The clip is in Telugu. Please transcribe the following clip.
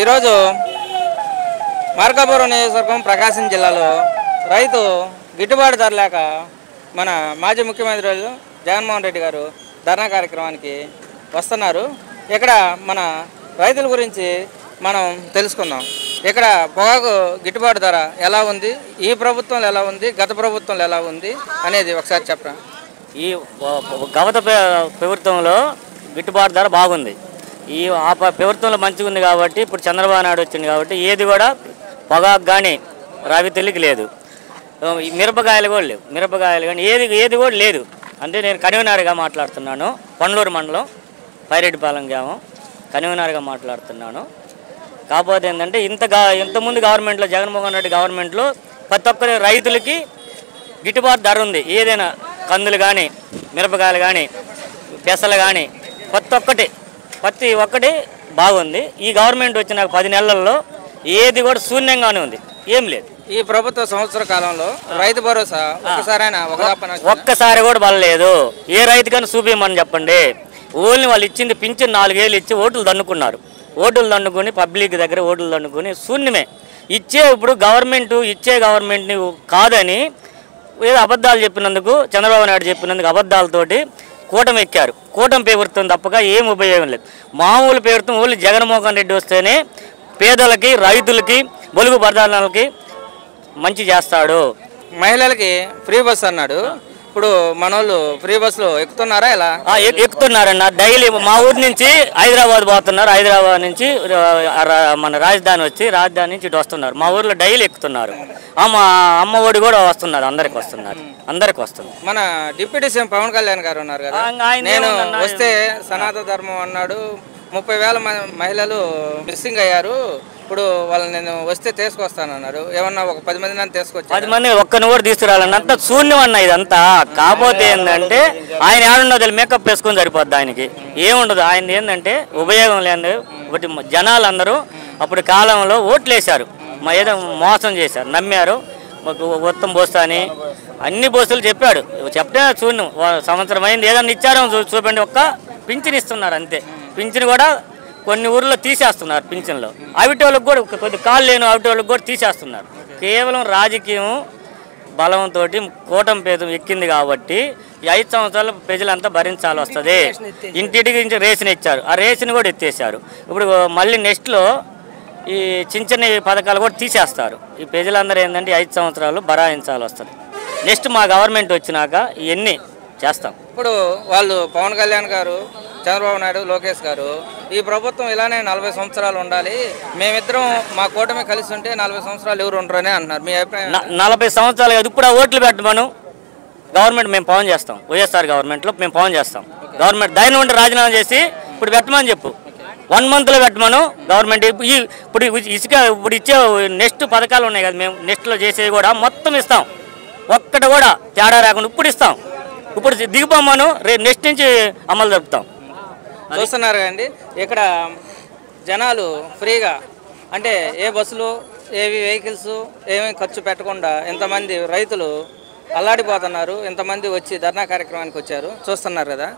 ఈరోజు మార్కాపురం నియోజకవర్గం ప్రకాశం జిల్లాలో రైతు గిట్టుబాటు ధర లేక మన మాజీ ముఖ్యమంత్రి జగన్మోహన్ రెడ్డి గారు ధర్నా కార్యక్రమానికి వస్తున్నారు. ఇక్కడ మన రైతుల గురించి మనం తెలుసుకుందాం. ఇక్కడ పొగాకు గిట్టుబాటు ధర ఎలా ఉంది, ఈ ప్రభుత్వంలో ఎలా ఉంది, గత ప్రభుత్వంలో ఎలా ఉంది అనేది ఒకసారి చెప్పరా. ఈ గత ప్రభుత్వంలో గిట్టుబాటు ధర బాగుంది. ఈ ప్రభుత్వంలో మంచిగా ఉంది కాబట్టి ఇప్పుడు చంద్రబాబు నాయుడు వచ్చింది కాబట్టి ఏది కూడా పొగాకు కానీ రైతులకి లేదు. మిరపకాయలు కూడా లేవు, మిరపకాయలు కానీ ఏది కూడా లేదు. అంటే నేను కన్వీనర్గా మాట్లాడుతున్నాను. పండ్లూరు మండలం పైరెడ్డిపాలెం గ్రామం కన్వీనర్గా మాట్లాడుతున్నాను. కాకపోతే ఏంటంటే ఇంతకుముందు గవర్నమెంట్లో జగన్మోహన్ రెడ్డి గవర్నమెంట్లో ప్రతి ఒక్కరి రైతులకి గిట్టుబాటు ధర ఉంది. ఏదైనా కందులు కానీ మిరపకాయలు కానీ పెసలు కానీ ప్రతి ఒక్కటి బాగుంది. ఈ గవర్నమెంట్ వచ్చిన 10 నెలల్లో ఏది కూడా శూన్యంగానే ఉంది, ఏం లేదు. ఈ ప్రభుత్వ సంవత్సర కాలంలో రైతు భరోసా ఒక్కసారి కూడా పడలేదు. ఏ రైతుకైనా చూపించమని చెప్పండి. ఓన్లీ వాళ్ళు ఇచ్చింది పింఛన్ 4 ఏళ్ళు ఇచ్చి ఓట్లు దండుకున్నారు. ఓట్లు దండుకొని పబ్లిక్ దగ్గర ఓట్లు దండుకొని శూన్యమే. ఇప్పుడు గవర్నమెంట్ని కాదని ఏదో అబద్ధాలు చెప్పినందుకు చంద్రబాబు నాయుడు చెప్పినందుకు అబద్ధాలతోటి కూటమి ఎక్కారు. కూటమి ప్రభుత్వం తప్పక ఏం ఉపయోగం లేదు. మామూలు ప్రభుత్వం ఓన్లీ జగన్మోహన్ రెడ్డి వస్తేనే పేదలకి రైతులకి బలుగు బర్దాలకి మంచి చేస్తాడు. మహిళలకి ఫ్రీ బస్ అన్నాడు. ఇప్పుడు మనోళ్ళు ఫ్రీ బస్సులో ఎక్కుతున్నారా? ఎలా ఎక్కుతున్నారన్న? డైలీ మా ఊరి నుంచి హైదరాబాద్ పోతున్నారు. హైదరాబాద్ నుంచి మన రాజధాని నుంచి ఇటు వస్తున్నారు. మా ఊర్లో డైలీ ఎక్కుతున్నారు. అమ్మ ఒడి కూడా వస్తున్నారు. అందరికి వస్తుంది. మన డిప్యూటీ సీఎం పవన్ కళ్యాణ్ గారు ఉన్నారు కదా, నేను వస్తే సనాతన ధర్మం అన్నాడు. 30,000 మహిళలు మిస్సింగ్ అయ్యారు. ఇప్పుడు వాళ్ళని నేను వస్తే తీసుకొస్తానన్నారు. ఏమన్నా ఒక 10 మందిని తీసుకొచ్చి 10 మంది ఒక్కరిని కూడా తీసుకురావాలన్న అంతా శూన్యం అన్న ఇదంతా. కాకపోతే ఏంటంటే ఆయన ఏడున్నది మేకప్ వేసుకొని సరిపోద్ది. ఆయనకి ఏముండదు. ఆయన ఏంటంటే ఉపయోగం లేదు. ఒకటి జనాలందరూ అప్పుడు కాలంలో ఓట్లు వేశారు, ఏదో మోసం చేశారు, నమ్మారు. మాకు ఉత్తమ బోస్తా అని అన్ని బోస్తులు చెప్పాడు. చెప్తే శూన్యం. సంవత్సరం అయింది, ఏదన్నా ఇచ్చారో చూపండి. ఒక్క పింఛన్ ఇస్తున్నారు అంతే. పింఛన్ కూడా కొన్ని ఊర్లో తీసేస్తున్నారు. పింఛన్లో అవిటి వాళ్ళకి కూడా కొద్ది కాళ్ళు లేని అవిటి వాళ్ళకి కూడా తీసేస్తున్నారు. కేవలం రాజకీయం బలంతో కూటమి పేదం ఎక్కింది కాబట్టి ఈ 5 సంవత్సరాలు ప్రజలంతా భరించాల్సి వస్తుంది. ఇంటింటికి రేషన్ ఇచ్చారు, ఆ రేషన్ కూడా ఎత్తేసారు. ఇప్పుడు మళ్ళీ నెక్స్ట్లో ఈ చిన్న పథకాలు కూడా తీసేస్తారు. ఈ ప్రజలందరూ ఏంటంటే 5 సంవత్సరాలు భరాయించాల్సి వస్తుంది. నెక్స్ట్ మా గవర్నమెంట్ వచ్చినాక ఇవన్నీ చేస్తాం. ఇప్పుడు వాళ్ళు పవన్ కళ్యాణ్ గారు, చంద్రబాబు నాయుడు, లోకేష్ గారు ఈ ప్రభుత్వం ఇలానే 40 సంవత్సరాలు ఉండాలి, మేమిద్దరం మా కూటమి కలిసి ఉంటే 40 సంవత్సరాలు ఎవరు ఉండరని అంటున్నారు. మీ అభిప్రాయం? 40 సంవత్సరాలు కాదు, ఇప్పుడు ఓట్లు పెట్టమను. గవర్నమెంట్ మేము పవన్ చేస్తాం. వైఎస్ఆర్ గవర్నమెంట్లో మేము పవన్ చేస్తాం. గవర్నమెంట్ దాని నుండి రాజీనామా చేసి ఇప్పుడు పెట్టమని చెప్పు. 1 మంత్లో పెట్టమను గవర్నమెంట్. ఇప్పుడు ఇచ్చే నెక్స్ట్ పథకాలు ఉన్నాయి కదా, మేము నెక్స్ట్లో చేసేవి కూడా మొత్తం ఇస్తాం. ఒక్కటి కూడా తేడా రాకుండా ఇప్పుడు ఇస్తాం. ఇప్పుడు దిగిపోమ్మను, రేపు నెక్స్ట్ నుంచి అమలు జరుపుతాం. చూస్తున్నారు కదండి, ఇక్కడ జనాలు ఫ్రీగా అంటే ఏ బస్సులు ఏవి వెహికల్స్ ఏమీ ఖర్చు పెట్టకుండా ఇంతమంది రైతులు అల్లాడిపోతున్నారు. ఇంతమంది వచ్చి ధర్నా కార్యక్రమానికి వచ్చారు. చూస్తున్నారు కదా.